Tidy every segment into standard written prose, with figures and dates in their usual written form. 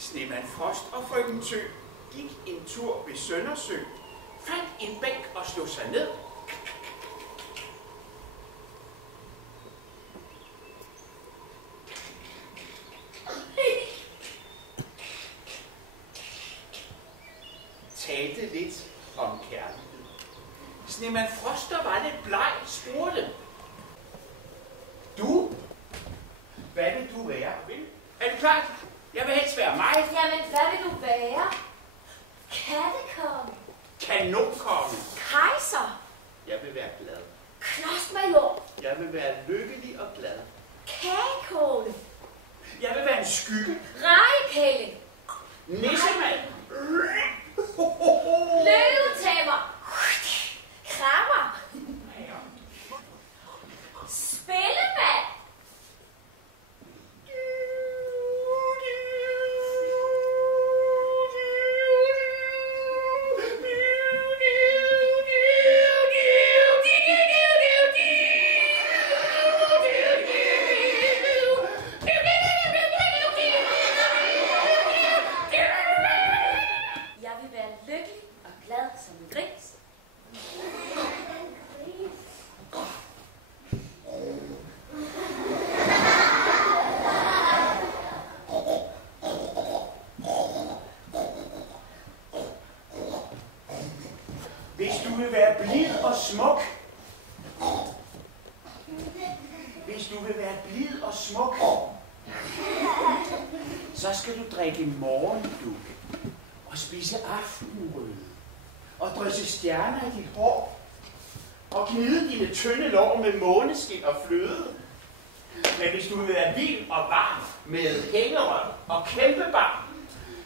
Snemand Frost og frøken Tø gik en tur ved Søndersø, fandt en bænk og slog sig ned. Talte lidt om kærlighed. Snemand Frost, der var lidt bleg, spurgte: Du, hvad vil du være? Er det klart? Jeg vil helst være mig. Jamen, hvad vil du være? Kattekonge. Kanonkonge. Kejser. Jeg vil være glad. Klodsmajor. Jeg vil være lykkelig og glad. Kagekåle. Jeg vil være en skygge. Rejepælling. Nissemand. Løvetæmmer. Krammer. Spillemand. Jeg vil være lykkelig og glad som en gris. Hvis du vil være blid og smuk. Hvis du vil være blid og smuk, så skal du drikke morgenduk og spise aftenrøde og drysse stjerner i dit hår og gnide dine tynde lår med måneskin og fløde. Men hvis du vil være vild og varm med hængerøv og kæmpebarm,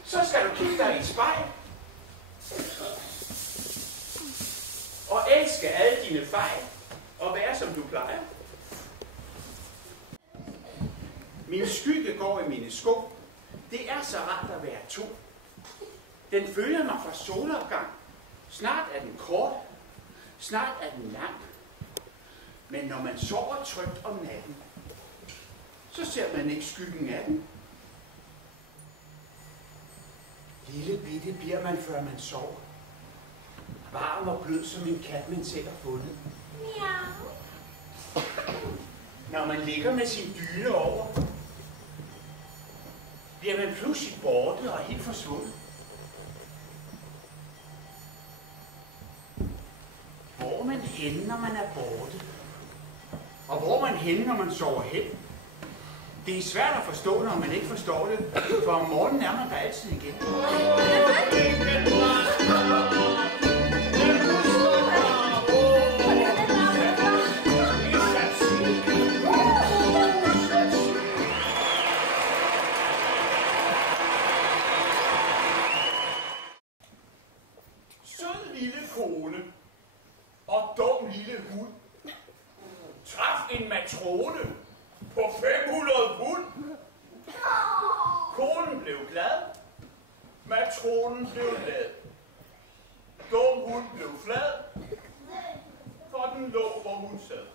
så skal du kigge dig i et spejl og elske alle dine fejl og være som du plejer. Min skygge går i mine sko. Det er så rart at være to. Den følger mig fra solopgang. Snart er den kort. Snart er den lang. Men når man sover trygt om natten, så ser man ikke skyggen af den. Lille bitte bliver man, før man sover. Varm og blød som en kat, man selv har fundet. Miau. Når man ligger med sin dyne over, bliver man pludselig borte og helt forsvundet. Hvor er man henne, når man er borte? Og hvor er man henne, når man sover hen? Det er svært at forstå, når man ikke forstår det, for om morgenen er man der altid igen. Sød lille kone og dum lille hund traf en matrone på 500 pund. Konen blev glad, matronen blev glad. Dum hund blev flad, for den lå, hvor hun sad.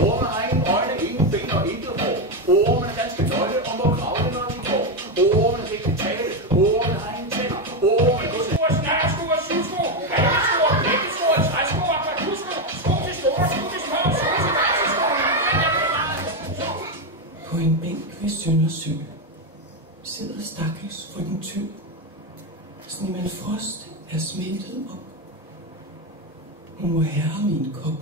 Ormen har ingen øjne, ingen ben og intet hår. Ormen er ganske nøgle og må kravle, når den går. Ormen kan ikke tale, ormen har ingen tænder. Ormen går sko og snærsko og syvsko, halvesko og blikkesko og træsko og partusko. Sko til store, sko til små, sko til grænsesko. På en bænk ved Søndersø sidder stakkels frøken Tø. Snemand Frost er smeltet op. Hun må have ham i en kop.